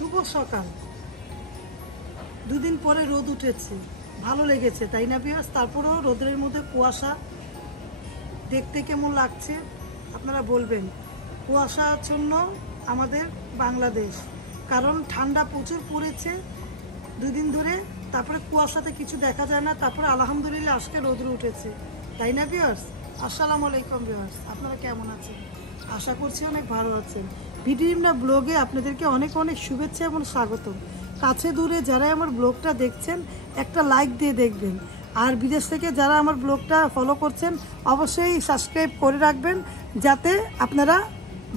শুভ সকাল। দুদিন পরে রোদ উঠেছে, ভালো লেগেছে তাই না ভিউয়ার্স? তারপরেও রোদের মধ্যে কুয়াশা দেখতে কেমন লাগছে আপনারা বলবেন। কুয়াশাচ্ছন্ন আমাদের বাংলাদেশ, কারণ ঠান্ডা প্রচুর পড়েছে দুদিন ধরে, তারপরে কুয়াশাতে কিছু দেখা যায় না, তারপরে আলহামদুলিল্লাহ আজকে রোদ উঠেছে তাই না ভিউয়ার্স? আসসালামু আলাইকুম ভিউয়ার্স, আপনারা কেমন আছেন? আশা করছি অনেক ভালো আছেন। ভিডিওটা ব্লগে আপনাদেরকে অনেক অনেক শুভেচ্ছা এবং স্বাগতম। কাছে দূরে যারা আমার ব্লগটা দেখছেন একটা লাইক দিয়ে দেখবেন, আর বিদেশ থেকে যারা আমার ব্লগটা ফলো করছেন অবশ্যই সাবস্ক্রাইব করে রাখবেন, যাতে আপনারা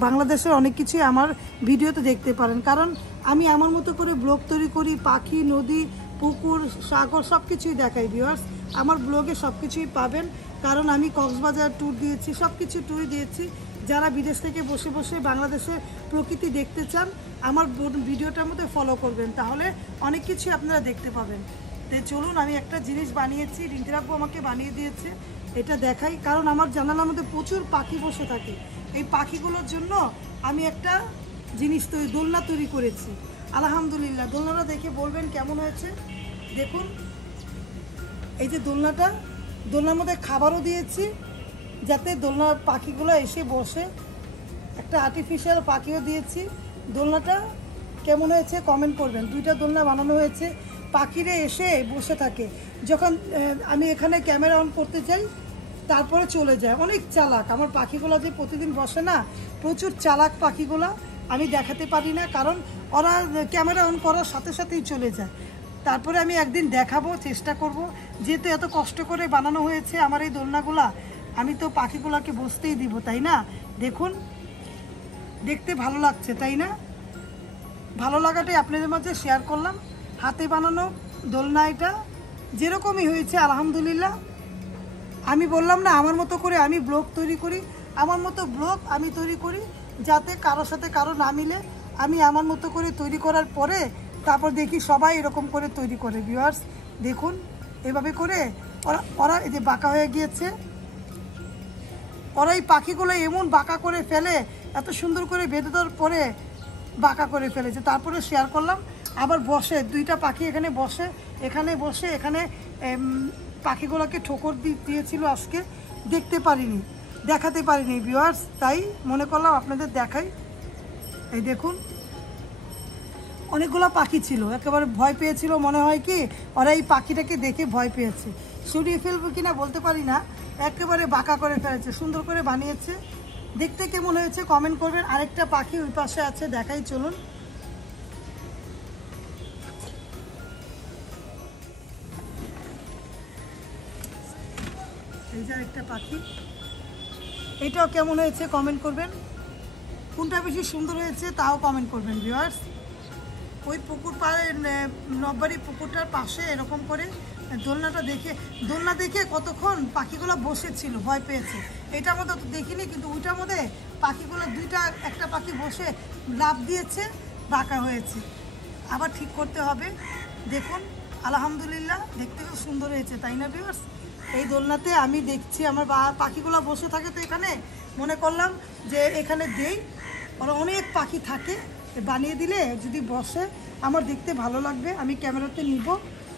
বাংলাদেশের অনেক কিছুই আমার ভিডিওতে দেখতে পারেন। কারণ আমি আমার মতো করে ব্লগ তৈরি করি, পাখি, নদী, পুকুর, সাগর সব কিছুই দেখাই ভিউয়ার্স। আমার ব্লগে সব কিছুই পাবেন, কারণ আমি কক্সবাজার ট্যুর দিয়েছি, সব কিছু ট্যুর দিয়েছি। যারা বিদেশ থেকে বসে বসে বাংলাদেশের প্রকৃতি দেখতে চান আমার ভিডিওটার মধ্যে ফলো করবেন, তাহলে অনেক কিছু আপনারা দেখতে পাবেন। তো চলুন, আমি একটা জিনিস বানিয়েছি, রিন্তিরাব্বু আমাকে বানিয়ে দিয়েছে, এটা দেখাই। কারণ আমার জানালার মধ্যে প্রচুর পাখি বসে থাকে, এই পাখিগুলোর জন্য আমি একটা জিনিস দোলনা তৈরি করেছি। আলহামদুলিল্লাহ, দোলনাটা দেখে বলবেন কেমন হয়েছে। দেখুন এই যে দোলনার মধ্যে খাবারও দিয়েছি, যাতে দোলনার পাখিগুলো এসে বসে, একটা আর্টিফিশিয়াল পাখিও দিয়েছি। দোলনাটা কেমন হয়েছে কমেন্ট করবেন। দুইটা দোলনা বানানো হয়েছে, পাখিরা এসে বসে থাকে। যখন আমি এখানে ক্যামেরা অন করতে যাই তারপরে চলে যায়। অনেক চালাক আমার পাখিগুলো, যে প্রতিদিন বসে না, প্রচুর চালাক পাখিগুলো। আমি দেখাতে পারি না, কারণ ওরা ক্যামেরা অন করার সাথে সাথেই চলে যায়। তারপরে আমি একদিন দেখাবো, চেষ্টা করব। যেহেতু এত কষ্ট করে বানানো হয়েছে আমার এই দোলনাগুলা, আমি তো পাখিগুলোকে বসতেই দিব তাই না? দেখুন, দেখতে ভালো লাগছে তাই না? ভালো লাগাটাই আপনাদের মাঝে শেয়ার করলাম। হাতে বানানো দোলনা, এটা যেরকমই হয়েছে আলহামদুলিল্লাহ। আমি বললাম না, আমার মতো করে আমি ব্লগ তৈরি করি, আমার মতো ব্লগ আমি তৈরি করি, যাতে কারোর সাথে কারো না মিলে। আমি আমার মতো করে তৈরি করার পরে তারপর দেখি সবাই এরকম করে তৈরি করে। ভিউয়ার্স দেখুন, এভাবে করে ওরা এই যে বাঁকা হয়ে গিয়েছে। ওরা এই পাখিগুলো এমন বাঁকা করে ফেলে, এত সুন্দর করে বেঁধে দেওয়ার পরে বাঁকা করে ফেলেছে। তারপরে শেয়ার করলাম। আবার বসে দুইটা পাখি এখানে বসে, এখানে পাখিগুলোকে ঠোকর দিয়েছিল আজকে, দেখাতে পারিনি ভিউয়ার্স, তাই মনে করলাম আপনাদের দেখাই। এই দেখুন, অনেকগুলো পাখি ছিল, একেবারে ভয় পেয়েছিল, মনে হয় কি ওরা এই পাখিটাকে দেখে ভয় পেয়েছে। সরিয়ে ফেলবো কিনা বলতে পারি না, একেবারে বাঁকা করে ফেলেছে। সুন্দর করে বানিয়েছে, দেখতে কেমন হয়েছে কমেন্ট করবেন। আরেকটা পাখি ওই পাশে আছে, দেখাই চলুন। এই যে আরেকটা পাখি, এটাও কেমন হয়েছে কমেন্ট করবেন। কোনটা বেশি সুন্দর হয়েছে তাও কমেন্ট করবেন ভিউয়ার্স। ওই পুকুর পাড়ে, নববাড়ি পুকুরটার পাশে এরকম করে দোলনা দেখে কতক্ষণ পাখিগুলো বসেছিল, ভয় পেয়েছে। এটার মধ্যে তো দেখিনি, কিন্তু ওইটার মধ্যে পাখিগুলো একটা পাখি বসে লাফ দিয়েছে, বাঁকা হয়েছে। আবার ঠিক করতে হবে। দেখুন আলহামদুলিল্লাহ, দেখতে খুব সুন্দর হয়েছে তাই না ভিউয়ার্স? এই দোলনাতে আমি দেখছি আমার পাখিগুলো বসে থাকে, তো এখানে মনে করলাম যে এখানে দেই, ওরা অনেক পাখি থাকে, বানিয়ে দিলে যদি বসে আমার দেখতে ভালো লাগবে, আমি ক্যামেরাতে নিব,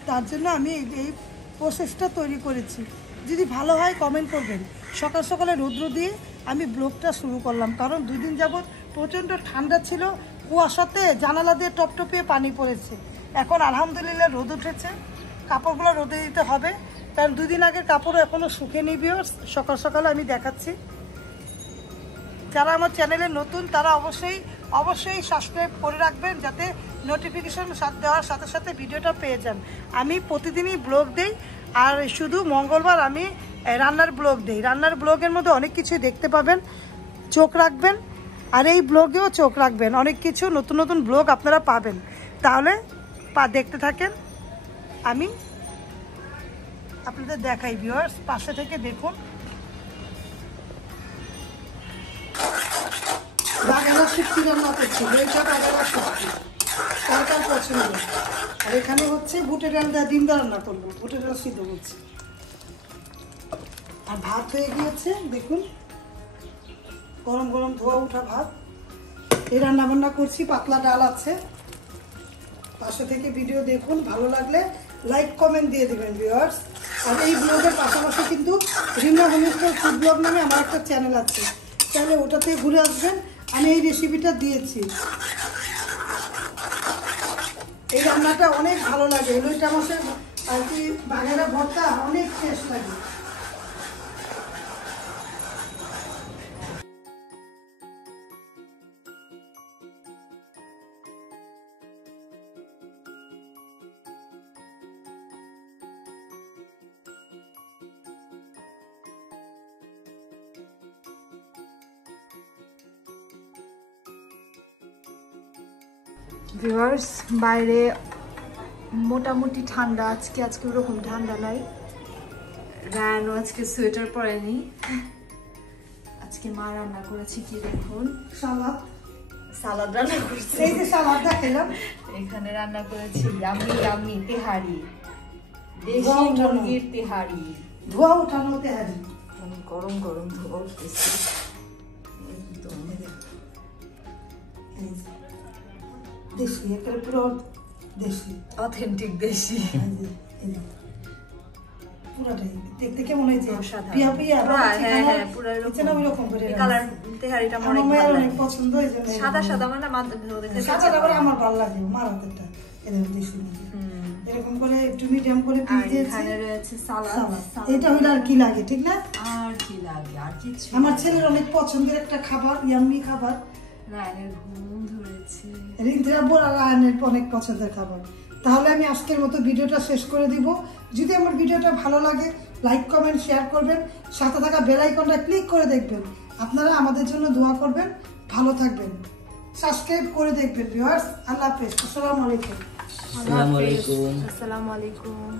তার জন্য আমি এই প্রসেসটা তৈরি করেছি। যদি ভালো হয় কমেন্ট করবেন। সকাল সকালে রৌদ্র দিয়ে আমি ব্লগটা শুরু করলাম, কারণ 2 দিন যাবৎ প্রচণ্ড ঠান্ডা ছিল, কুয়াশাতে জানালা দিয়ে টপটপিয়ে পানি পড়েছে। এখন আলহামদুলিল্লাহ রোদ উঠেছে, কাপড়গুলো রোদে দিতে হবে, কারণ 2 দিন আগের কাপড়ও এখনও শুকেনি ভিউয়ার্স। সকাল সকালে আমি দেখাচ্ছি। যারা আমার চ্যানেলে নতুন তারা অবশ্যই সাবস্ক্রাইব করে রাখবেন, যাতে নোটিফিকেশন দেওয়ার সাথে সাথে ভিডিওটা পেয়ে যান। আমি প্রতিদিনই ব্লগ দেই, আর শুধু মঙ্গলবার আমি রান্নার ব্লগ দেই। রান্নার ব্লগের মধ্যে অনেক কিছু দেখতে পাবেন, চোখ রাখবেন, আর এই ব্লগেও চোখ রাখবেন, অনেক কিছু নতুন নতুন ব্লগ আপনারা পাবেন। তাহলে দেখতে থাকেন, আমি আপনাদের দেখাই ভিউয়ার্স, পাশে থেকে দেখুন। বাগানা শুটকি রান্না করছি, বইটা বাগানা শুটকি কার পছন্দ। আর এখানে হচ্ছে বুটের ডাল দিয়ে ডিম রান্না করবো, বুটের ডাল সিদ্ধ করছি। আর ভাত হয়ে গিয়েছে দেখুন, গরম গরম ধোয়া উঠা ভাত। এই রান্না বান্না করছি, পাতলা ডাল আছে, পাশে থেকে ভিডিও দেখুন, ভালো লাগলে লাইক কমেন্ট দিয়ে দেবেন ভিউয়ার্স। আর এই ব্লগের পাশাপাশি কিন্তু রিমা হোমস্টাইল ফুড ব্লগ নামে আমার একটা চ্যানেল আছে, তাহলে ওটাতে ঘুরে আসবেন। আমি এই রেসিপিটা দিয়েছি। এই রান্নাটা অনেক ভালো লাগে, এলইটা মাছের আর কি বাঘেরা ভর্তা অনেক টেস্ট লাগে। ভিউয়ার্স, বাইরে মোটামুটি ঠান্ডা, আজকে ওরকম ঠান্ডা নাই। রায়ানও আজকে সোয়েটার পরেনি। আজকে মা রান্না করেছি কি দেখুন, সালাদ রান্না করেছি। এই যে সালাদটা খেলাম, এখানে রান্না করেছি ইয়ামি তেহারি, দেশি মুরগির তেহারি, ধোয়া উঠানো তেহারি, গরম গরম ধোয়া উঠতেছে একদম দেশি, একেবারে পুরো দেশি, অথেন্টিক দেশি। পুরাটাই দেখতে কেমন হয়েছে, অসাধারণ। পিয়া পিয়া, হ্যাঁ, পুরো এরকম করে কালার তেহারিটা আমার অনেক পছন্দ হয়েছে। সাদা মানে সাদাটা করে আমার ভালো লাগে, মার হাতেরটা এরকম দেশি এরকম করে একটু মিডিয়াম করে পিস দিয়েছি। এখানে রয়েছে সালাদ। এটা হইলে আর কি লাগে, ঠিক না? আর কি লাগে, আর কিছু। আমার ছেলের অনেক পছন্দের একটা খাবার, ইয়াম্মি খাবার। রায়ানের ঘুম ধরেছে। রিন্দ্রা বড় রায়ানের অনেক পছন্দের খাবার। তাহলে আমি আজকের মতো ভিডিওটা শেষ করে দিব। যদি আমার ভিডিওটা ভালো লাগে লাইক কমেন্ট শেয়ার করবেন, সাথে থাকা বেল আইকনটা ক্লিক করে দেখবেন। আপনারা আমাদের জন্য দোয়া করবেন, ভালো থাকবেন, সাবস্ক্রাইব করে দেখবেন ভিউয়ার্স। আল্লাহ হাফেজ, আসসালামু আলাইকুম। আসসালামু আলাইকুম।